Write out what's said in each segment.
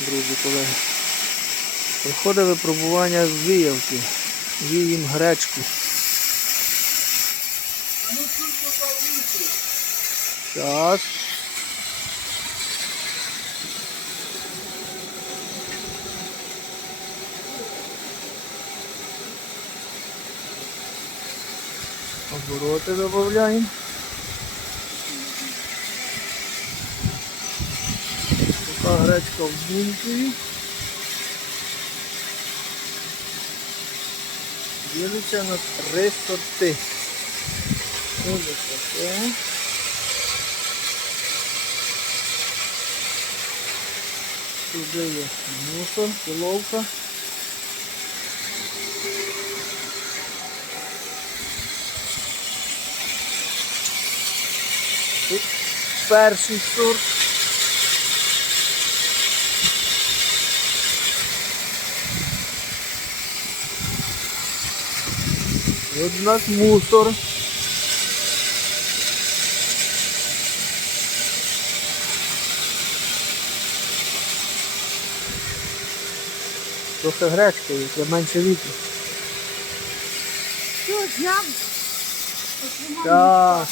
друзі, колеги. Проходить випробування з виявки. Віїм гречку. Зараз. Обороти додаємо. Така гречка в бункері. Ділиться на три сорти. Ось таке. Туди є мусор, пиловка. Перший сорт. От у нас мусор. Трохи гречки, є, менше вітру. Що, зняв? Так.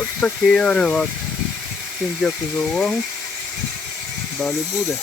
Ось такий агрегат. Всім дякую за увагу. Далі буде.